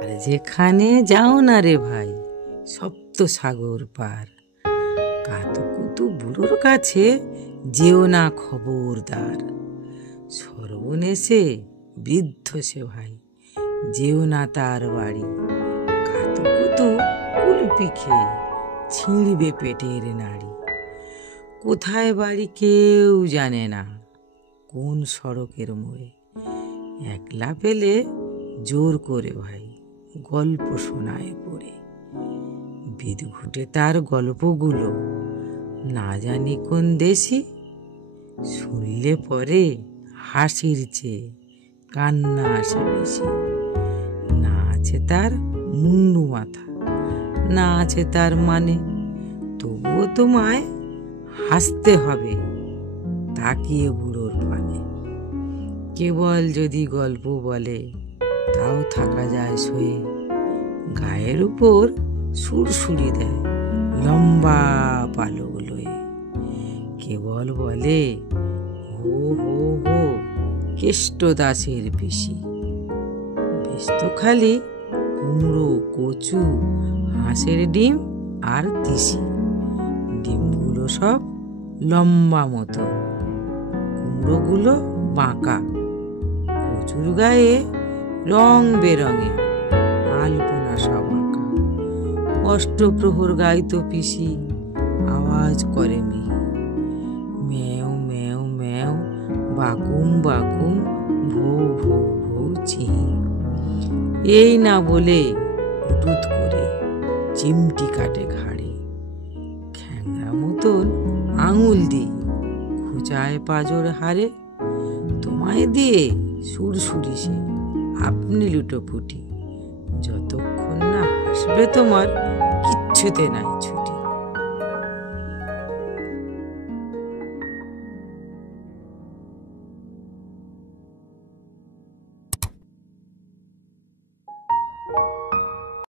আর যেখানে যাও না রে ভাই, সপ্ত সাগর পার, কাতুকুতু বুড়োর কাছে যেও না খবরদার। সর্বনেশে বৃদ্ধ সে ভাই, যেও না তার বাড়ি। কাতুকুতু কুলপি খেয়ে ছিঁড়বে পেটের নাড়ি। কোথায় বাড়ি কেউ জানে না, কোন সড়কের মোড়ে। একলা পেলে জোর করে ভাই গল্প শোনায় পড়ে। বিদঘুটে তার গল্পগুলো না জানি কোন দেশি, শুনলে পরে হাসির চেয়ে কান্না আসে বেশি। না আছে তার মুন্ডু মাথা, না আছে তার মানে, তবুও তোমায় হাসতে হবে তাকিয়ে বুড়োর পানে। কেবল যদি গল্প বলে তাও থাকা যায় সয়ে, গায়ের উপর সুরসুরি দেয় লম্বা পালক লয়ে। কেবল বলে হো হো হো কেষ্ট দাসের পিসি। বেশ খালি কুমড়ো, কচু, হাঁসের ডিম আর তিসি। ডিমগুলো সব লম্বা মতো, কুমড়োগুলো বাঁকা, কচুর গায়ে রং বেরঙে আলপনা সব আঁকা। অষ্টপ্রহর গাইতো পিসি, আওয়াজ করে মিহি, ম্যাও ম্যাও ম্যাও, বাকুম বাকুম, ভৌ ভৌ ভৌ চিহি। এই না বলে টুট করে চিমটি কাটে ঘাড়ে, খ্যাংরা মতন আঙুল দিয়ে খুঁচায় পাজর হারে। তোমায় দিয়ে সুরসুরি সে আপনি লুটোপুটি, যতক্ষণ না হাসবে তোমার কিচ্ছুতে নাই ছুটি।